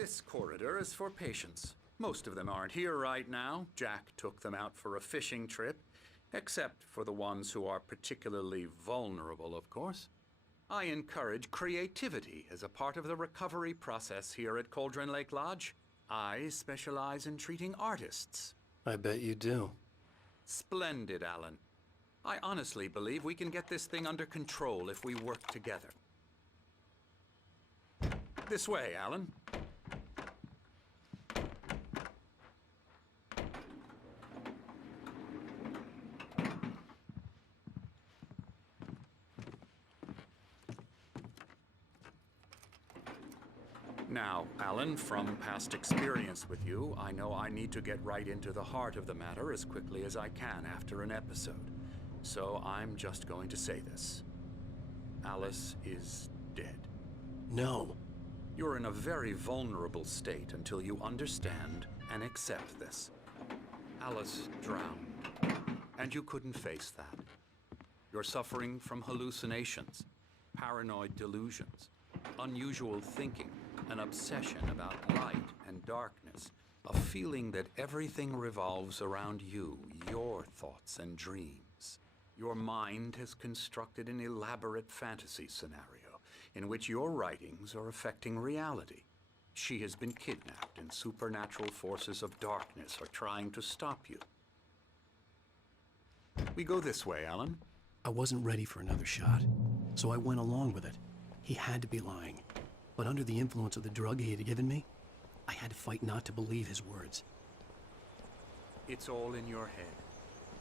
This corridor is for patients. Most of them aren't here right now. Jack took them out for a fishing trip, except for the ones who are particularly vulnerable, of course. I encourage creativity as a part of the recovery process here at Cauldron Lake Lodge. I specialize in treating artists. I bet you do. Splendid, Alan. I honestly believe we can get this thing under control if we work together. This way, Alan. Now, Alan, from past experience with you, I know I need to get right into the heart of the matter as quickly as I can after an episode. So I'm just going to say this. Alice is dead. No. You're in a very vulnerable state until you understand and accept this. Alice drowned, and you couldn't face that. You're suffering from hallucinations, paranoid delusions, unusual thinking, an obsession about light and darkness, a feeling that everything revolves around you, your thoughts and dreams. Your mind has constructed an elaborate fantasy scenario in which your writings are affecting reality. She has been kidnapped and supernatural forces of darkness are trying to stop you. We go this way, Alan. I wasn't ready for another shot, so I went along with it. He had to be lying. But under the influence of the drug he had given me, I had to fight not to believe his words. It's all in your head.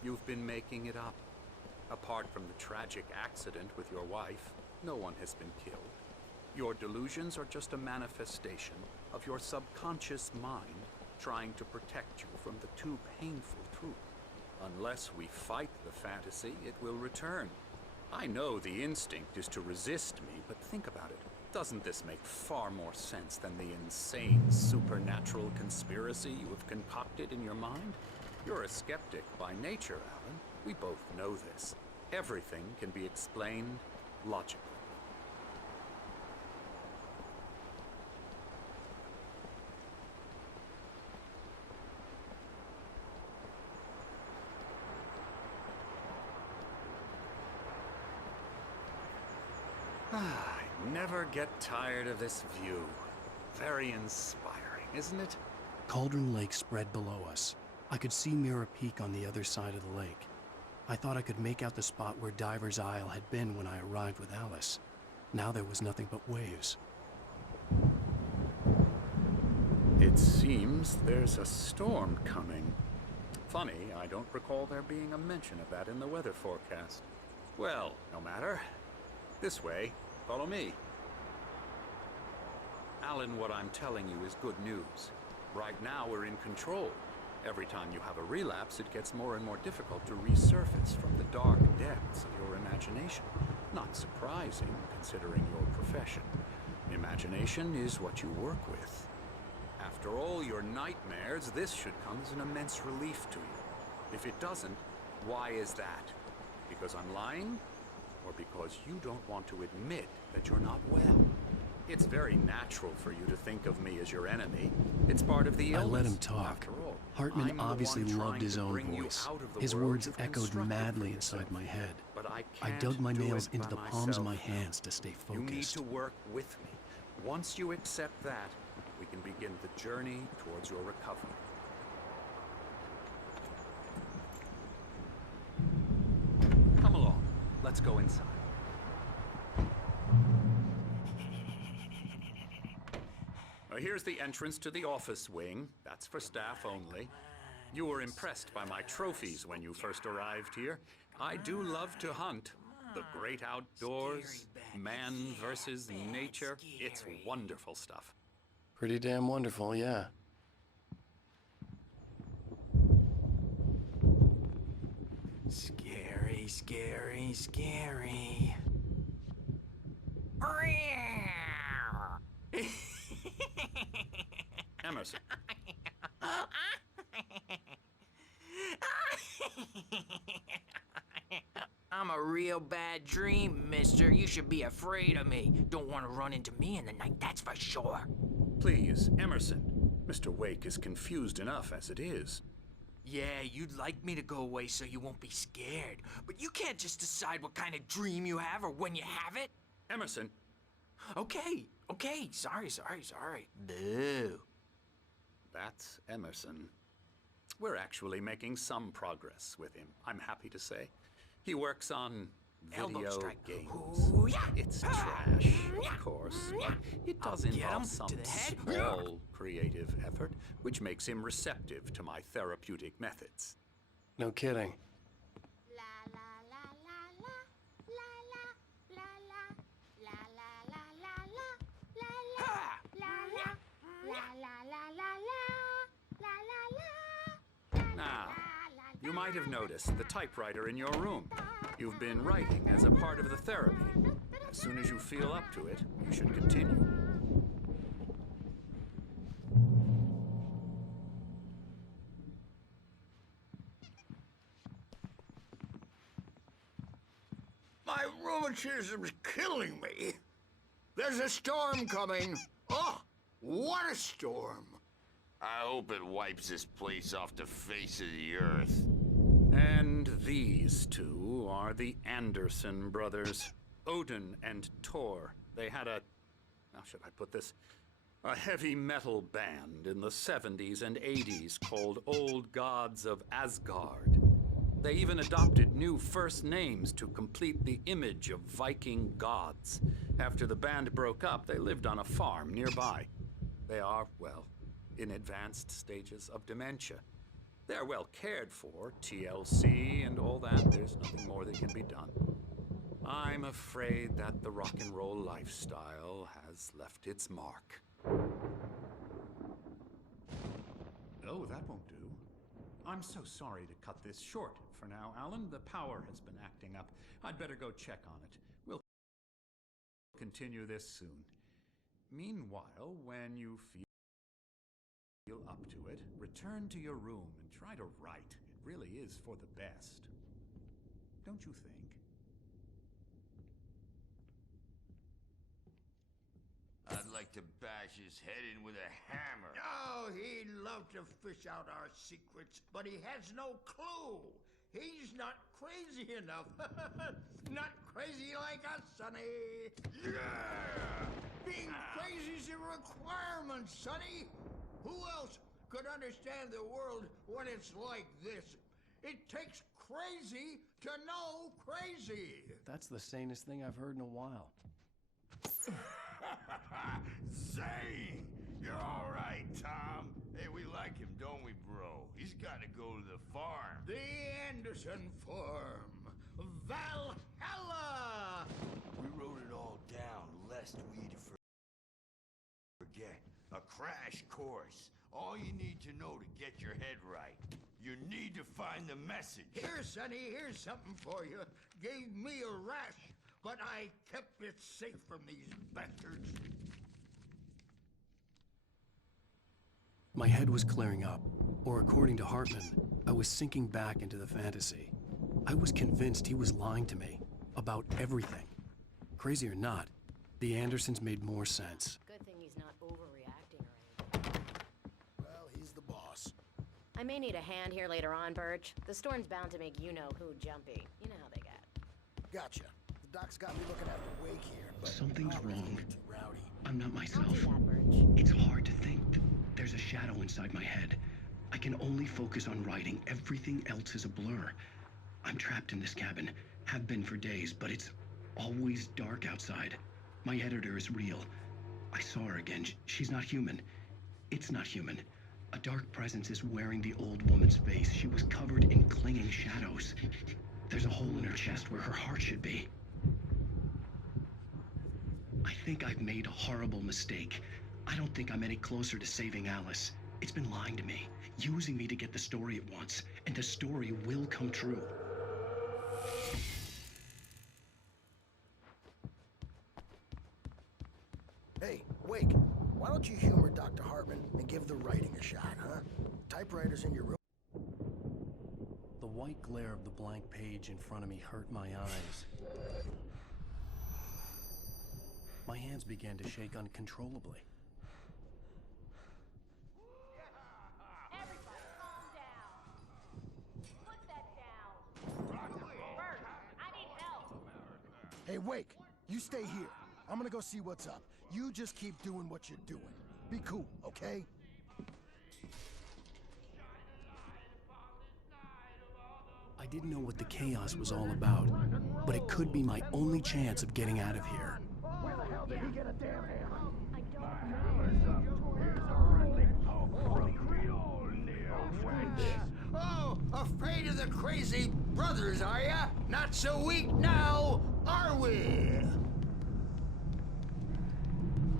You've been making it up. Apart from the tragic accident with your wife, no one has been killed. Your delusions are just a manifestation of your subconscious mind trying to protect you from the too painful truth. Unless we fight the fantasy, it will return. I know the instinct is to resist me, but think about it. Doesn't this make far more sense than the insane supernatural conspiracy you have concocted in your mind? You're a skeptic by nature, Alan. We both know this. Everything can be explained logically. I never get tired of this view. Very inspiring, isn't it? Cauldron Lake spread below us. I could see Mirror Peak on the other side of the lake. I thought I could make out the spot where Diver's Isle had been when I arrived with Alice. Now there was nothing but waves. It seems there's a storm coming. Funny, I don't recall there being a mention of that in the weather forecast. Well, no matter. This way. Follow me. Alan, what I'm telling you is good news. Right now we're in control. Every time you have a relapse, it gets more and more difficult to resurface from the dark depths of your imagination. Not surprising, considering your profession. Imagination is what you work with. After all your nightmares, this should come as an immense relief to you. If it doesn't, why is that? Because I'm lying? Or because you don't want to admit that you're not well? It's very natural for you to think of me as your enemy. It's part of the illness. I let him talk. After all, Hartman I'm obviously the one loved trying his to own bring you voice. out of the His world words you've echoed constructed madly for inside yourself. my head. But I I can't dug my do nails it into by the palms of my myself. hands to stay You need focused. to work with me. Once you accept that, we can begin the journey towards your recovery. Come along. Let's go inside. Here's the entrance to the office wing. That's for staff only. You were impressed by my trophies when you first arrived here. I do love to hunt. The great outdoors, man versus nature. It's wonderful stuff. Pretty damn wonderful, yeah. Scary, scary, scary. Emerson. I'm a real bad dream, mister. You should be afraid of me. Don't want to run into me in the night, that's for sure. Please, Emerson. Mr. Wake is confused enough as it is. Yeah, you'd like me to go away so you won't be scared. But you can't just decide what kind of dream you have or when you have it. Emerson, Okay. Sorry. Boo. that's Emerson. We're actually making some progress with him, I'm happy to say. He works on Elbow video strike. games. Ooh, yeah. It's trash, of course, but it does I'll get involve him some to the head. small creative effort, which makes him receptive to my therapeutic methods. No kidding. Now, you might have noticed the typewriter in your room. You've been writing as a part of the therapy. As soon as you feel up to it, you should continue. My rheumatism's killing me. There's a storm coming. Oh, what a storm. I hope it wipes this place off the face of the earth. And these two are the Anderson brothers, Odin and Tor. They had a, how should I put this? A heavy metal band in the 70s and 80s called Old Gods of Asgard. They even adopted new first names to complete the image of Viking gods. After the band broke up, they lived on a farm nearby. They are, well, in advanced stages of dementia. They're well cared for, TLC and all that. There's nothing more that can be done. I'm afraid that the rock and roll lifestyle has left its mark. Oh, that won't do. I'm so sorry to cut this short for now, Alan. The power has been acting up. I'd better go check on it. We'll continue this soon. Meanwhile, when you feel up to it, return to your room and try to write. It really is for the best. Don't you think? I'd like to bash his head in with a hammer. Oh, he'd love to fish out our secrets, but he has no clue. He's not crazy enough. Not crazy like us, Sonny. Yeah! Being crazy's a requirement, Sonny. Who else could understand the world when it's like this? It takes crazy to know crazy. That's the sanest thing I've heard in a while. Zane! You're all right, Tom. Hey, we like him, don't we, bro? He's got to go to the farm. The Anderson Farm. Valhalla! We wrote it all down lest we'd forget. A crash course. All you need to know to get your head right. You need to find the message. Here, Sonny, here's something for you. Gave me a rash, but I kept it safe from these bastards. My head was clearing up, or according to Hartman, I was sinking back into the fantasy. I was convinced he was lying to me about everything. Crazy or not, the Andersons made more sense. Good thing he's not overreacting or anything. Well, he's the boss. I may need a hand here later on, Birch. The storm's bound to make you-know-who jumpy. You know how they get. Gotcha. The doc's got me looking after Wake here, but Something's I'll wrong. get too rowdy. I'm not Don't myself. do that, Birch. It's hard to think that there's a shadow inside my head. I can only focus on writing. Everything else is a blur. I'm trapped in this cabin. Have been for days, but it's always dark outside. My editor is real. I saw her again. She's not human. It's not human. A dark presence is wearing the old woman's face. She was covered in clinging shadows. There's a hole in her chest where her heart should be. I think I've made a horrible mistake. I don't think I'm any closer to saving Alice. It's been lying to me, using me to get the story it wants, and the story will come true. Hey, Wake, why don't you humor Dr. Hartman and give the writing a shot, huh? Typewriter's in your room. The white glare of the blank page in front of me hurt my eyes. My hands began to shake uncontrollably. Hey, Wake, you stay here. I'm gonna go see what's up. You just keep doing what you're doing. Be cool, okay? I didn't know what the chaos was all about, but it could be my only chance of getting out of here. Where the hell did he get a damn hammer? Oh, afraid of the crazy brothers, are ya? Not so weak now, are we?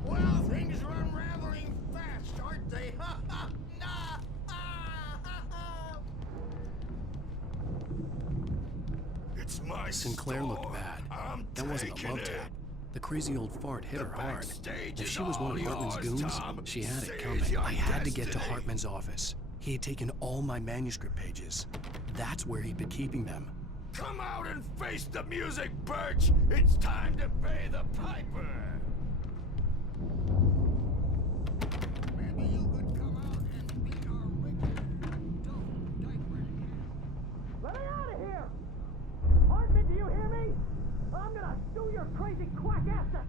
Well, things are unraveling fast, aren't they? Ha ha! Nah! Ah, ha, ha. It's my Sinclair store. looked bad. I'm That wasn't a taking love it. tap. The crazy old fart hit The her hard. backstage If is she was one all of Hartman's yours, goons, Tom. she had it Seize coming. your I had to get to destiny. Hartman's office. He had taken all my manuscript pages. That's where he'd been keeping them. Come out and face the music, Birch! It's time to pay the piper! Maybe you could come out and beat our wicked, dumb diaper. Let me out of here! Hartman, do you hear me? I'm gonna sue your crazy quack ass to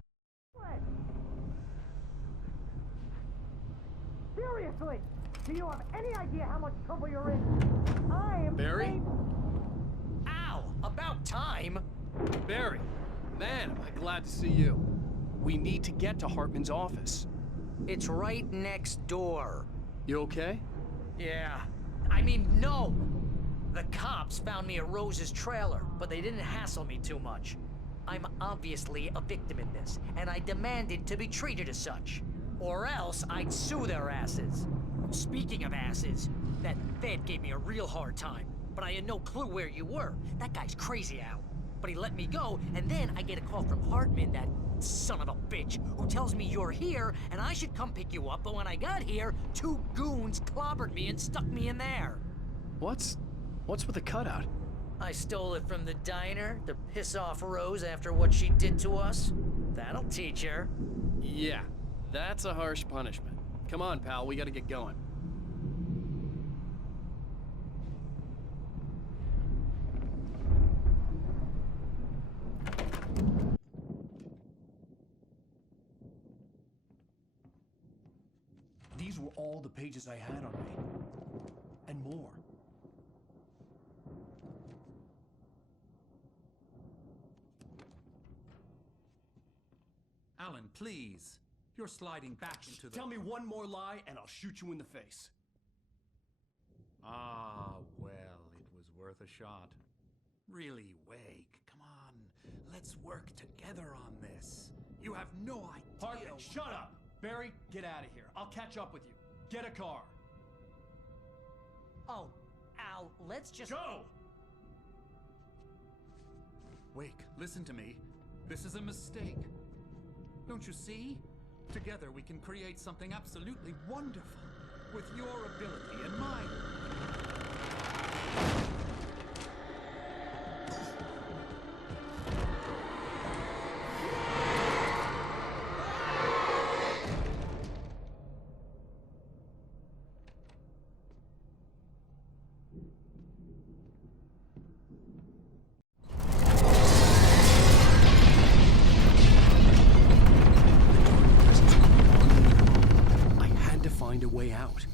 Seriously! Do you have any idea how much trouble you're in? I am Barry? Ow! About time! Barry, man, am I glad to see you. We need to get to Hartman's office. It's right next door. You okay? Yeah. I mean, no! The cops found me at Rose's trailer, but they didn't hassle me too much. I'm obviously a victim in this, and I demanded to be treated as such. Or else I'd sue their asses. Speaking of asses, that Fed gave me a real hard time, but I had no clue where you were. That guy's crazy, Al. But he let me go, and then I get a call from Hartman, that son of a bitch, who tells me you're here, and I should come pick you up, but when I got here, 2 goons clobbered me and stuck me in there. What's with the cutout? I stole it from the diner to piss off Rose after what she did to us. That'll teach her. Yeah, that's a harsh punishment. Come on, pal, we gotta get going. These were all the pages I had on me. And more. Alan, please. You're sliding back into the... Tell me one more lie and I'll shoot you in the face. Ah, well, it was worth a shot. Really, Wake, come on. Let's work together on this. You have no idea... Hartman, shut up! Barry, get out of here. I'll catch up with you. Get a car. Oh, Al, let's just... Go! Wake, listen to me. This is a mistake. Don't you see? Together we can create something absolutely wonderful. With your ability and mine. I had to find a way out.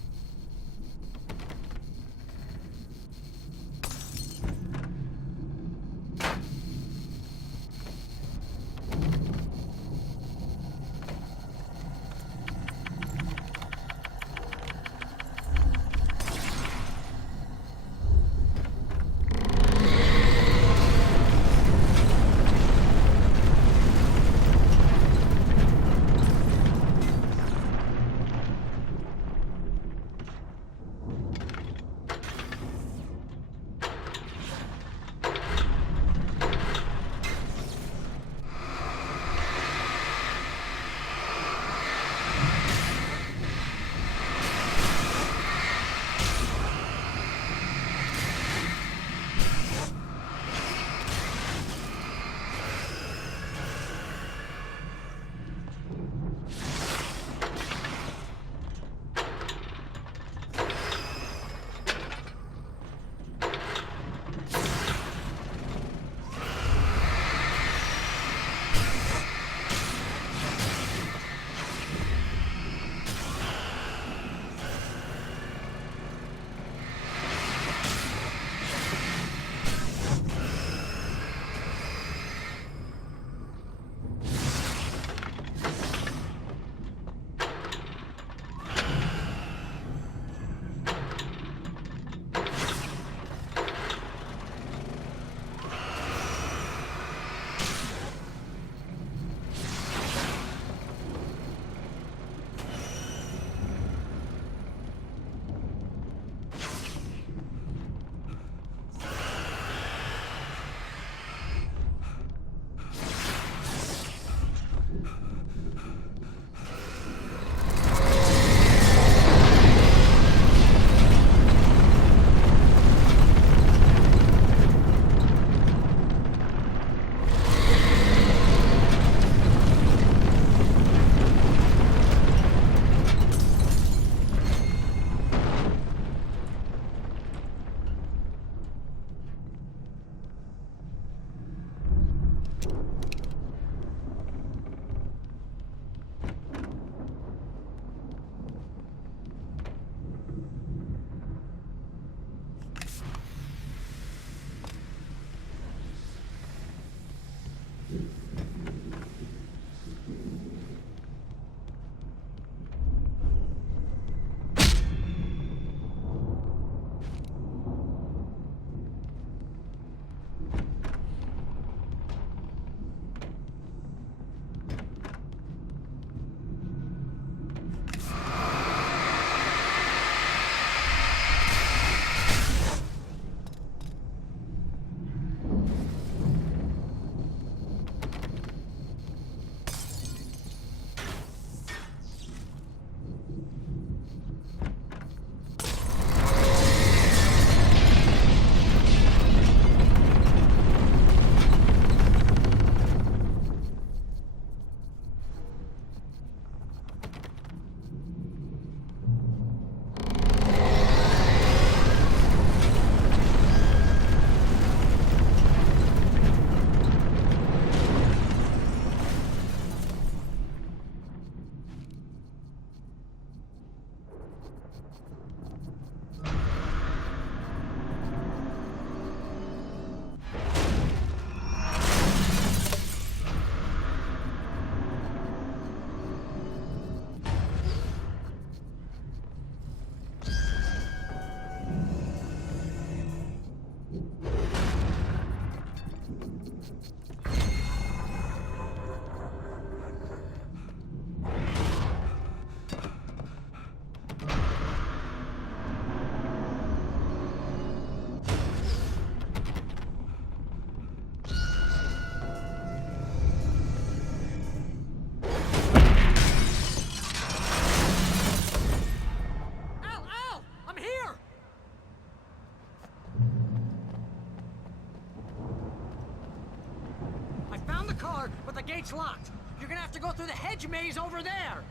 gate's locked. You're gonna have to go through the hedge maze over there.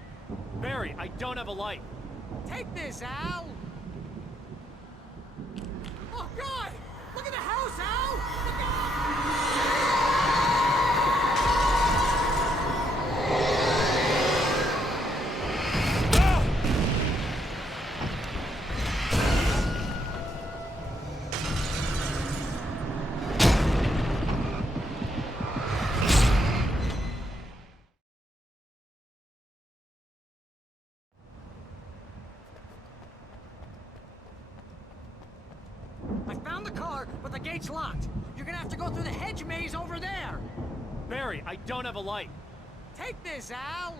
Barry, I don't have a light. Take this, Al. Oh, God! Look at the house, Al! Look out! I found the car, but the gate's locked. You're gonna have to go through the hedge maze over there. Barry, I don't have a light. Take this, Al.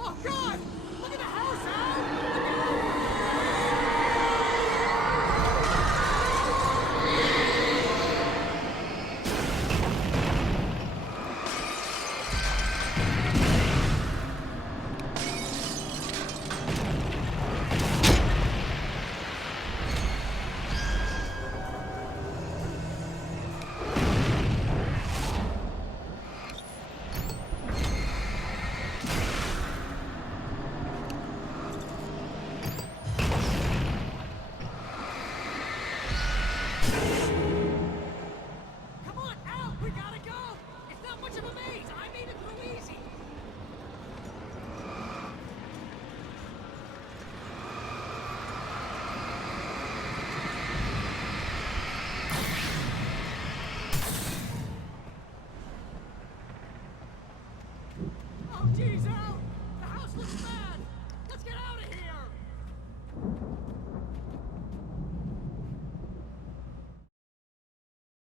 Oh, God! Look at the house!